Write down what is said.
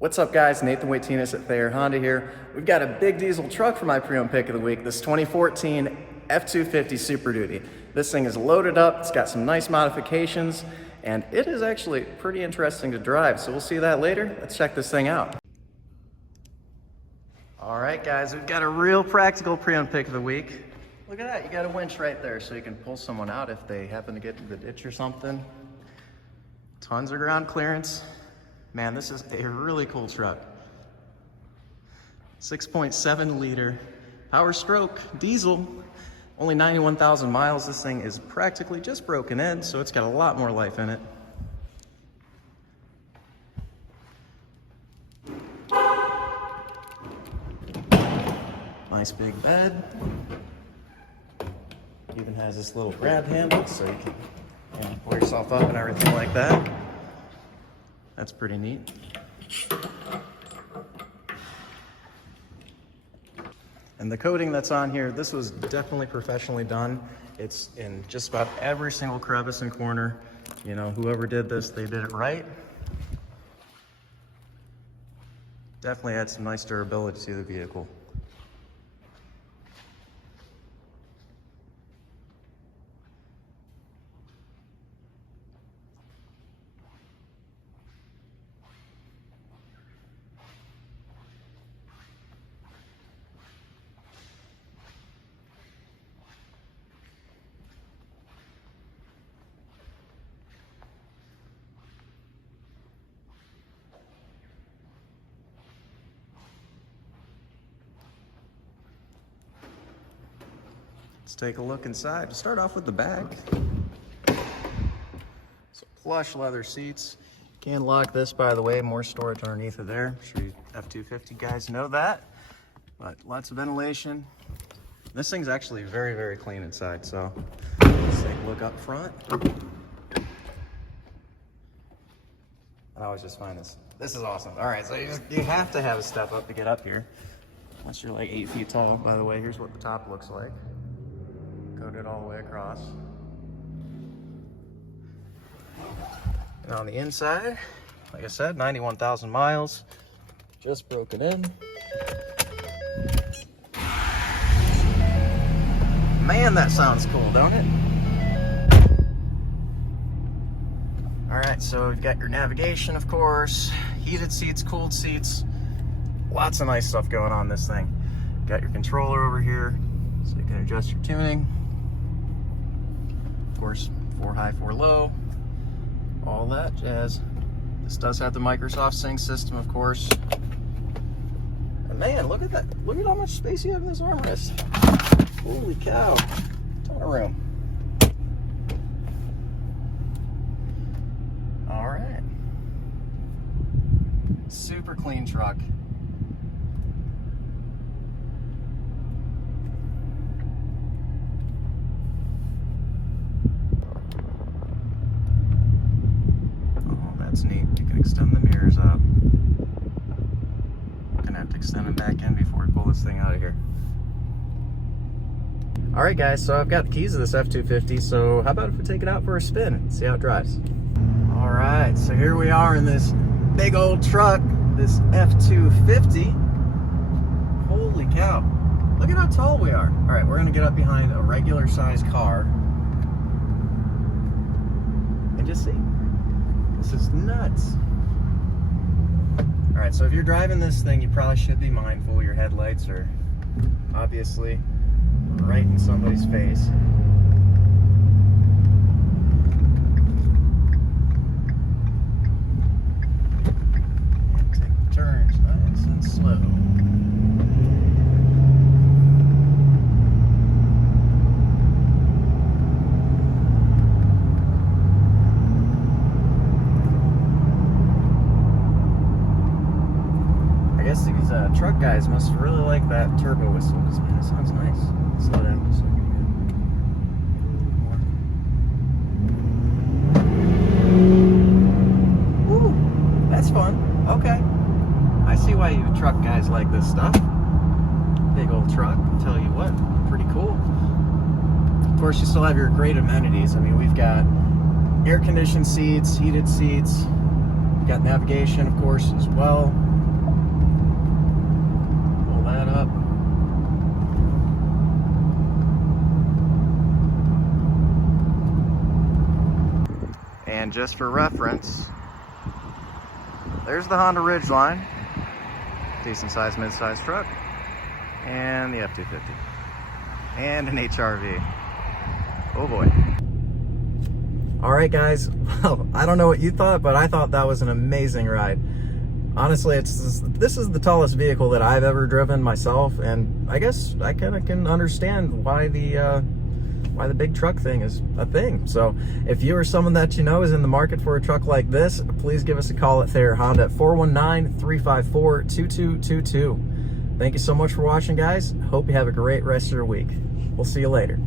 What's up guys, Nathan Waitinas at Thayer Honda here. We've got a big diesel truck for my pre-owned pick of the week, this 2014 F-250 Super Duty. This thing is loaded up, it's got some nice modifications, and it is actually pretty interesting to drive, so we'll see that later. Let's check this thing out. All right guys, we've got a real practical pre-owned pick of the week. Look at that, you got a winch right there so you can pull someone out if they happen to get into the ditch or something. Tons of ground clearance. Man, this is a really cool truck. 6.7 liter power stroke diesel, only 91,000 miles. This thing is practically just broken in, so it's got a lot more life in it. Nice big bed. Even has this little grab handle so you can pull yourself up and everything like that. That's pretty neat. And the coating that's on here, this was definitely professionally done. It's in just about every single crevice and corner. You know, whoever did this, they did it right. Definitely had some nice durability to the vehicle. Let's take a look inside. We'll start off with the back. So plush leather seats. Can lock this, by the way, more storage underneath of there. I'm sure you F-250 guys know that. But lots of ventilation. This thing's actually very, very clean inside. So let's take a look up front. I always just find this is awesome. All right, so you have to have a step up to get up here. Unless you're like 8 feet tall. By the way, here's what the top looks like. Coated all the way across. And on the inside, like I said, 91,000 miles, just broken in. Man, that sounds cool, don't it? All right, so you've got your navigation, of course, heated seats, cooled seats, lots of nice stuff going on this thing. Got your controller over here, so you can adjust your tuning. Of course, 4 high, 4 low, all that jazz. This does have the Microsoft Sync system, of course. And man, look at that. Look at how much space you have in this armrest. Holy cow, ton of room. All right. Super clean truck. That's neat. You can extend the mirrors up. Gonna have to extend them back in before we pull this thing out of here. All right, guys, so I've got the keys of this F-250, so how about if we take it out for a spin and see how it drives? All right, so here we are in this big old truck, this F-250. Holy cow. Look at how tall we are. All right, we're gonna get up behind a regular sized car and just see. This is nuts. All right, so if you're driving this thing, you probably should be mindful. Your headlights are obviously right in somebody's face. And take turns nice and slow. I guess these truck guys must really like that turbo whistle because man, it sounds nice. Slow down just so we can get a little more. Woo, that's fun. Okay, I see why you truck guys like this stuff. Big old truck. I'll tell you what, pretty cool. Of course, you still have your great amenities. I mean, we've got air-conditioned seats, heated seats. We've got navigation, of course, as well. And just for reference, there's the Honda Ridgeline, decent sized, mid-sized truck, and the F-250, and an HRV. Oh boy. All right, guys. Well, I don't know what you thought, but I thought that was an amazing ride. Honestly, this is the tallest vehicle that I've ever driven myself, and I guess I kind of can understand why the big truck thing is a thing. So if you or someone that you know is in the market for a truck like this, please give us a call at Thayer Honda at 419-354-2222. Thank you so much for watching, guys. Hope you have a great rest of your week. We'll see you later.